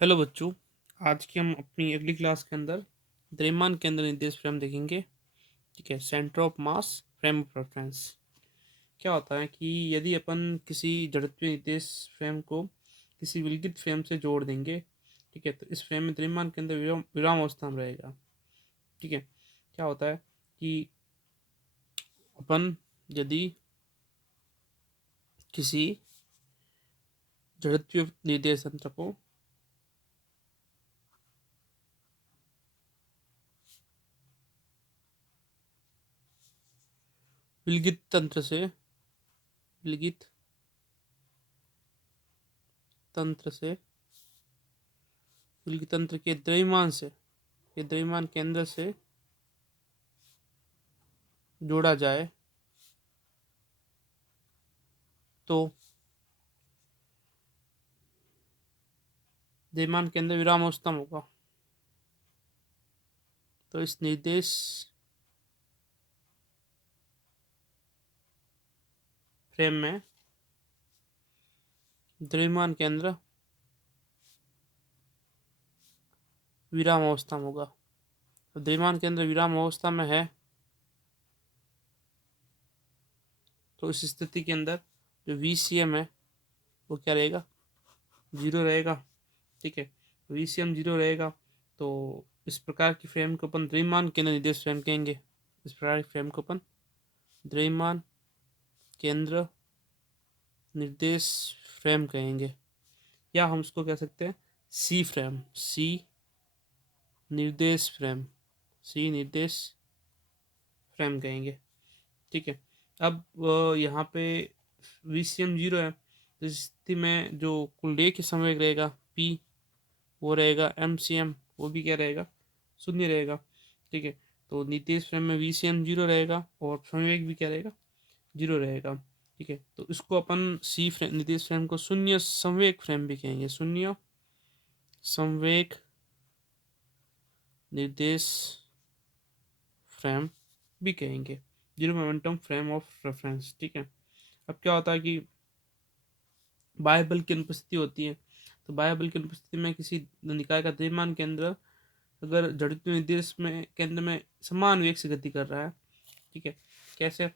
Hello बच्चों। आज की हम अपनी अगली क्लास के अंदर द्रव्यमान केंद्र निर्देश फ्रेम देखेंगे। ठीक है, centre of mass frame of reference. क्या होता है कि यदि अपन किसी जड़त्वीय निर्देश फ्रेम को किसी विलगित फ्रेम से जोड़ देंगे, ठीक है, तो इस फ्रेम में द्रव्यमान केंद्र विराम अवस्था में रहेगा। ठीक है, क्या होता है कि अपन यदि किसी जड़त्वीय निर्देश तंत्र को विलगित तंत्र से विलगित तंत्र से विलगित तंत्र के द्रव्यमान केंद्र से जोड़ा जाए तो द्रव्यमान केंद्र विरामावस्था में होगा। तो इस निर्देश फ्रेम में द्रव्यमान केंद्र विराम अवस्था में होगा। तो द्रव्यमान केंद्र विराम अवस्था में है, तो इस स्थिति के अंदर जो VCM है वो क्या रहेगा, जीरो रहेगा। ठीक है, VCM जीरो रहेगा। तो इस प्रकार की फ्रेम को अपन द्रव्यमान केंद्र निर्देश फ्रेम कहेंगे। इस प्रकार की फ्रेम को अपन द्रव्यमान केंद्र निर्देश फ्रेम कहेंगे, या हम उसको कह सकते हैं सी निर्देश फ्रेम, सी निर्देश फ्रेम कहेंगे। ठीक है, अब यहाँ पे VCM जीरो है, तो इस स्थिति में जो कुल रेखीय संवेग रहेगा P, वो रहेगा MCM, वो भी क्या रहेगा, शून्य रहेगा। ठीक है, तो निर्देश फ्रेम में VCM जीरो रहेगा और संवेग भी क्या रहेगा, जीरो रहेगा। ठीक है, तो इसको अपन सी फ्रेम निर्देश फ्रेम को शून्य संवेग फ्रेम भी कहेंगे, शून्य संवेग निर्देश फ्रेम भी कहेंगे, zero momentum frame of reference. ठीक है, अब क्या होता है कि बाह्य बल की अनुपस्थिति होती है। तो बाह्य बल की अनुपस्थिति में किसी निकाय का द्रव्यमान केंद्र अगर जड़त्वीय निर्देश में केंद्र में समान वेग से गति कर रहा है, ठीक है, कैसे,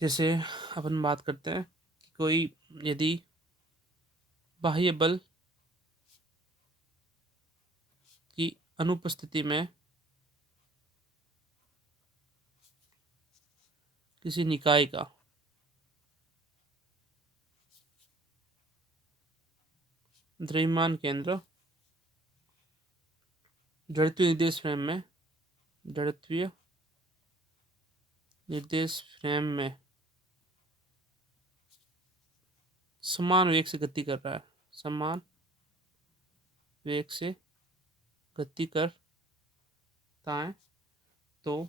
जैसे अपन बात करते हैं कि कोई यदि बाह्य बल की अनुपस्थिति में किसी निकाय का द्रव्यमान केंद्र जड़त्वीय निर्देश फ्रेम में जड़त्वीय निर्देश फ्रेम में समान वेग से गति कर रहा है, समान वेग से गति करता है, तो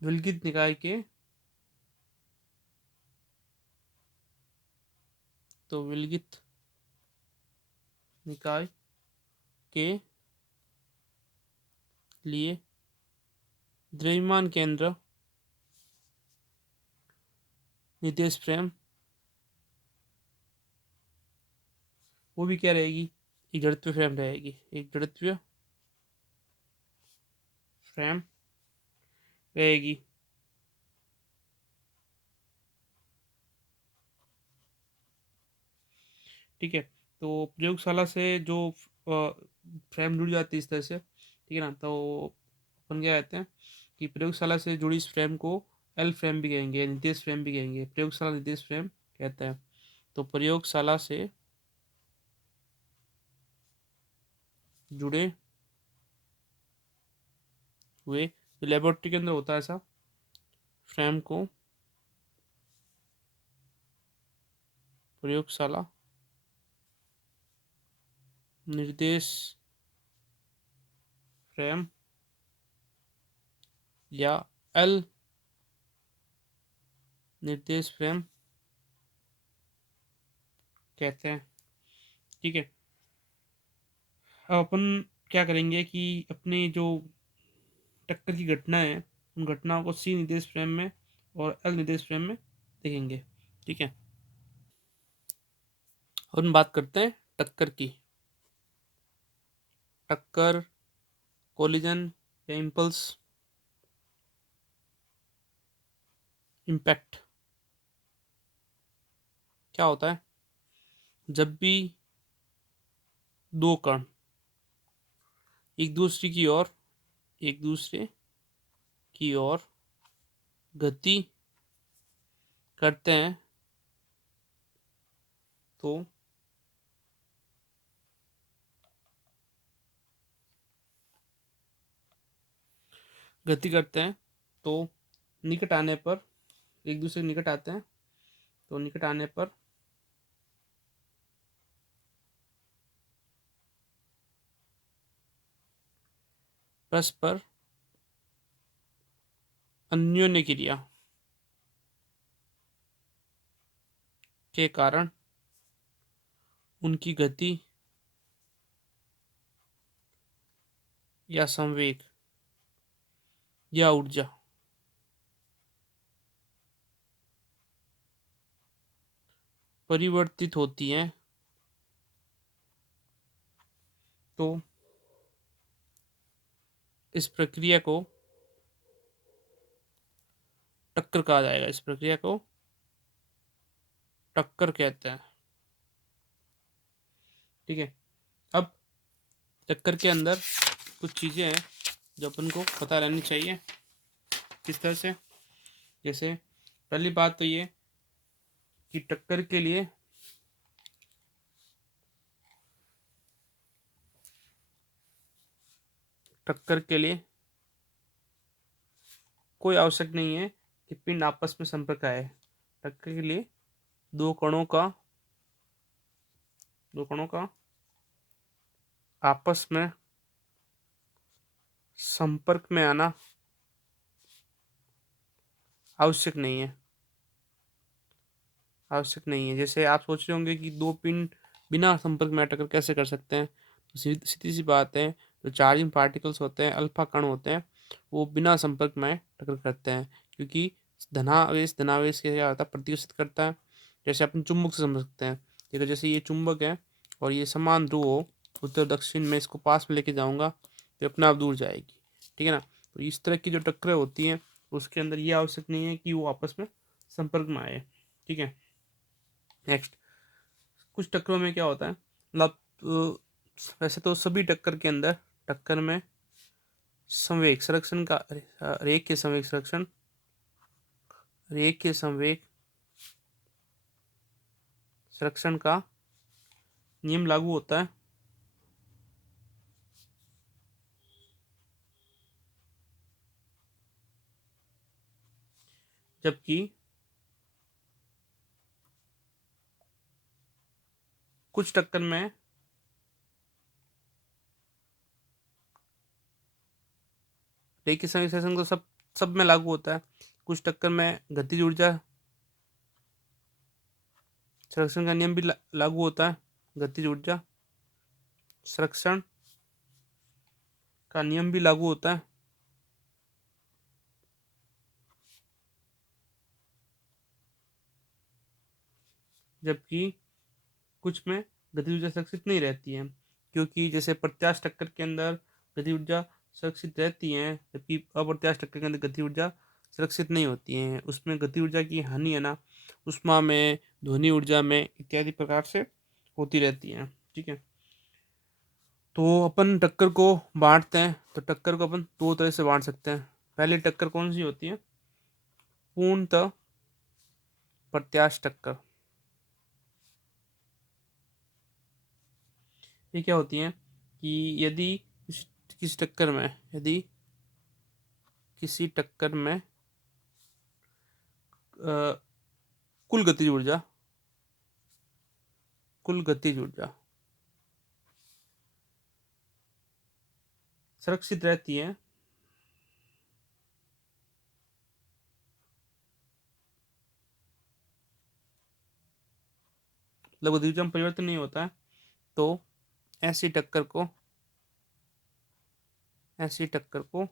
विलगित निकाय के विलगित निकाय के लिए द्रव्यमान केंद्र निर्देश फ्रेम वो भी क्या रहेगी, एक जड़त्वीय फ्रेम रहेगी, एक जड़त्वीय फ्रेम रहेगी। ठीक है, तो प्रयोगशाला से जो फ्रेम जुड़ जाती है इस तरह से, ठीक है ना, तो अपन क्या कहते हैं कि प्रयोगशाला से जुड़ी इस फ्रेम को L फ्रेम भी कहेंगे, निर्देश फ्रेम भी कहेंगे, प्रयोगशाला निर्देश फ्रेम कहते हैं। तो प्रयोगशाला से जुड़े हुए जो लेबोरेटरी के अंदर होता है ऐसा फ्रेम को प्रयोगशाला निर्देश फ्रेम या L निर्देश फ्रेम कहते हैं। ठीक है, अब अपन क्या करेंगे कि अपनी जो टक्कर की घटना है उन घटनाओं को सी निर्देश फ्रेम में और L निर्देश फ्रेम में देखेंगे। ठीक है। अब हम बात करते हैं टक्कर की। टक्कर, कोलिजन या इम्पल्स, इम्पैक्ट क्या होता है? जब भी दो कण एक दूसरे की ओर एक दूसरे की ओर गति करते हैं तो गति करते हैं तो निकट आने पर, एक दूसरे के निकट आते हैं तो निकट आने पर परस्पर अन्योन्य क्रिया के कारण उनकी गति या संवेग या ऊर्जा परिवर्तित होती है। तो इस प्रक्रिया को टक्कर कहा जाएगा। इस प्रक्रिया को टक्कर कहते हैं। ठीक है। अब टक्कर के अंदर कुछ चीज़ें हैं जो अपन को पता रहनी चाहिए। किस तरह से? जैसे पहली बात तो ये कि टक्कर के लिए कोई आवश्यक नहीं है कि पिंड आपस में संपर्क आए। टक्कर के लिए दो कणों का दो कणों का आपस में संपर्क में आना आवश्यक नहीं है। आवश्यक नहीं है। जैसे आप सोच रहे होंगे कि दो पिंड बिना संपर्क में टक्कर कैसे कर सकते हैं, तो सीधी सी बात है। जो चार्जिंग पार्टिकल्स होते हैं, अल्फा कण होते हैं, वो बिना संपर्क में टक्कर करते हैं, क्योंकि धनावेश के क्या होता है, प्रतिकर्षित करता है। जैसे अपन चुंबक से समझ सकते हैं। ठीक है, जैसे ये चुंबक है और ये समान ध्रुव हो, उत्तर दक्षिण में इसको पास में लेके जाऊंगा तो अपने आप दूर जाएगी। ठीक है ना। तो इस तरह की जो टक्करें होती हैं उसके अंदर ये आवश्यक नहीं है कि वो आपस में संपर्क में आए। ठीक है। नेक्स्ट, कुछ टक्करों में क्या होता है, मतलब वैसे तो सभी टक्कर में संवेग संरक्षण का रेख के संवेग संरक्षण रेख के संवेग संरक्षण का नियम लागू होता है। जबकि कुछ टक्कर में रेख के संवेग संरक्षण तो सब सब में लागू होता है। कुछ टक्कर में गतिज ऊर्जा संरक्षण का नियम भी लागू होता है। गतिज ऊर्जा संरक्षण का नियम भी लागू होता है। जबकि कुछ में गतिज ऊर्जा सुरक्षित नहीं रहती है, क्योंकि जैसे प्रत्यास्थ टक्कर के अंदर गति ऊर्जा सुरक्षित रहती है, जबकि अप्रत्यास्थ टक्कर के अंदर गति ऊर्जा सुरक्षित नहीं होती है। उसमें गति ऊर्जा की हानि है ना, उष्मा में, ध्वनि ऊर्जा में इत्यादि प्रकार से होती रहती है। ठीक है। तो अपन टक्कर को बांटते हैं, तो टक्कर को अपन दो तरह से बांट सकते हैं। पहली टक्कर कौन सी होती है? पूर्णतः प्रत्यास्थ टक्कर। ये क्या होती है कि किसी टक्कर में यदि किसी टक्कर में कुल गतिज ऊर्जा कुल गतिज ऊर्जा सुरक्षित रहती है। मतलब गतिज ऊर्जा में परिवर्तन नहीं होता है। तो ऐसी टक्कर को ऐसी टक्कर को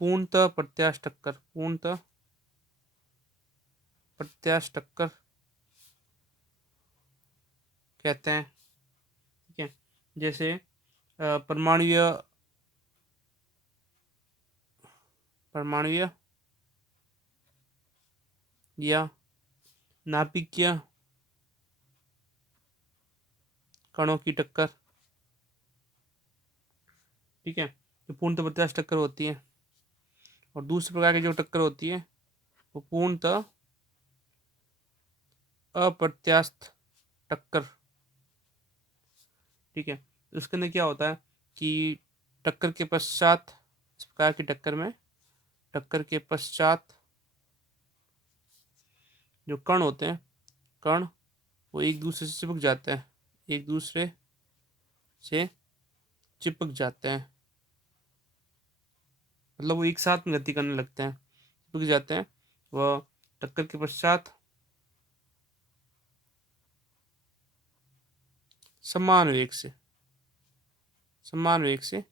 पूर्णतः प्रत्यास्थ टक्कर कहते हैं। ठीक है, जैसे परमाणुीय परमाणुीय या नाभिकीय कणों की टक्कर। ठीक है, जो पूर्णतः प्रत्यास्थ टक्कर होती है। और दूसरे प्रकार की जो टक्कर होती है वो पूर्णतः अप्रत्यास्थ टक्कर। ठीक है, तो उसके अंदर क्या होता है कि टक्कर के पश्चात, इस प्रकार की टक्कर में टक्कर के पश्चात जो कण होते हैं, कण वो एक दूसरे से चिपक जाते हैं, एक दूसरे से चिपक जाते हैं, मतलब वो एक साथ में गति करने लगते हैं, चिपक जाते हैं। वह टक्कर के पश्चात समान वेग से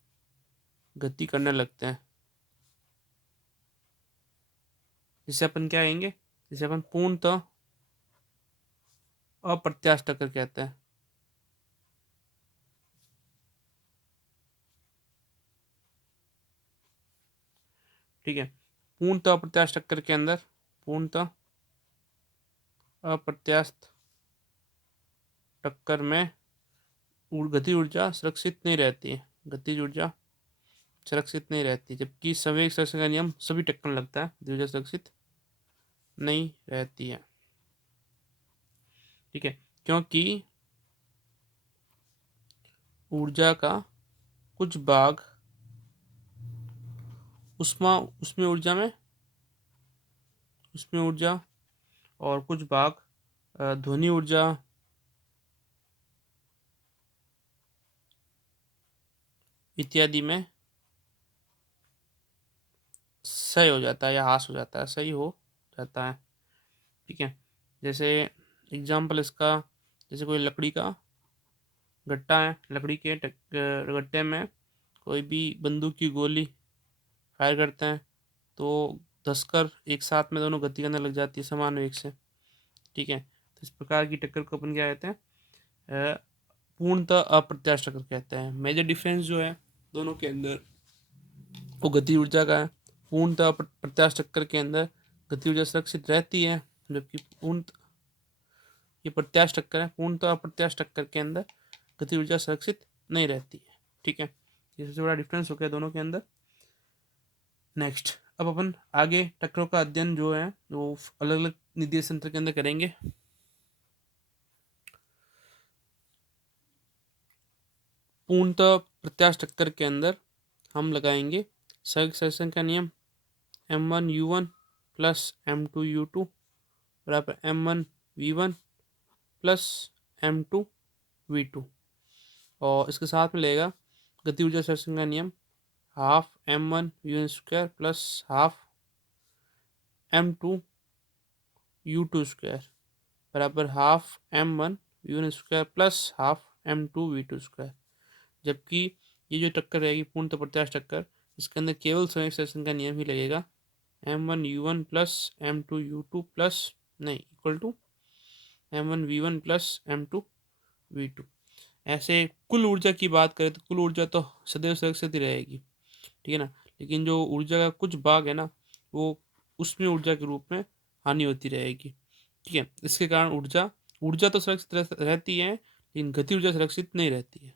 गति करने लगते हैं, जिसे अपन क्या कहेंगे, जिसे अपन पूर्णतः अप्रत्यास्थ टक्कर कहते हैं। ठीक है, पूर्णतः अप्रत्यास्थ टक्कर के अंदर पूर्णतः अप्रत्यास्थ टक्कर में गति ऊर्जा सुरक्षित नहीं रहती है, गति ऊर्जा सुरक्षित नहीं रहती, जबकि संवेग संरक्षण का नियम सभी टक्कर में लगता है, गति ऊर्जा सुरक्षित नहीं रहती है। ठीक है, क्योंकि ऊर्जा का कुछ भाग उसमें ऊर्जा और कुछ भाग ध्वनि ऊर्जा इत्यादि में सही हो जाता है या हास हो जाता है, सही हो जाता है। ठीक है, जैसे एग्जाम्पल इसका, जैसे कोई लकड़ी का गट्टा है, लकड़ी के गट्टे में कोई भी बंदूक की गोली फायर करते हैं तो धसकर एक साथ में दोनों गति करने लग जाती है समान वेग से। ठीक है, तो इस प्रकार की टक्कर को अपन क्या कहते हैं, पूर्णतः अप्रत्यास्थ टक्कर कहते हैं। मेजर डिफरेंस जो है दोनों के अंदर वो गति ऊर्जा का है। पूर्णतः प्रत्यास्थ टक्कर के अंदर गति ऊर्जा सुरक्षित रहती है, जबकि ये प्रत्यास्थ टक्कर है, पूर्णतः अप्रत्यास्थ टक्कर के अंदर गति ऊर्जा सुरक्षित नहीं रहती है। ठीक है, ये सबसे बड़ा डिफरेंस हो गया दोनों के अंदर। नेक्स्ट, अब अपन आगे टक्करों का अध्ययन जो है वो अलग अलग निर्देश तंत्र के अंदर करेंगे। पूर्णतः प्रत्यास्थ टक्कर के अंदर हम लगाएंगे संवेग संरक्षण का नियम m1u1 प्लस m2u2 बराबर m1v1 प्लस m2v2, और इसके साथ में लगेगा गति ऊर्जा संरक्षण का नियम half m1u1 plus half m2u2 बराबर half m1v1 plus half m2v2। जबकि ये जो टक्कर रहेगी पूर्णतः प्रत्यास्थ टक्कर, इसके अंदर केवल संवेग संरक्षण का नियम ही लगेगा, m1u1 प्लस m2u2 प्लस नहीं equal to m1v1 plus m2v2। ऐसे कुल ऊर्जा की बात करें तो कुल ऊर्जा तो सदैव सुरक्षित ही रहेगी। ठीक है ना, लेकिन जो ऊर्जा का कुछ भाग है ना वो उसमें ऊर्जा के रूप में हानि होती रहेगी। ठीक है, इसके कारण ऊर्जा तो सुरक्षित रहती है, लेकिन गति ऊर्जा सुरक्षित नहीं रहती है।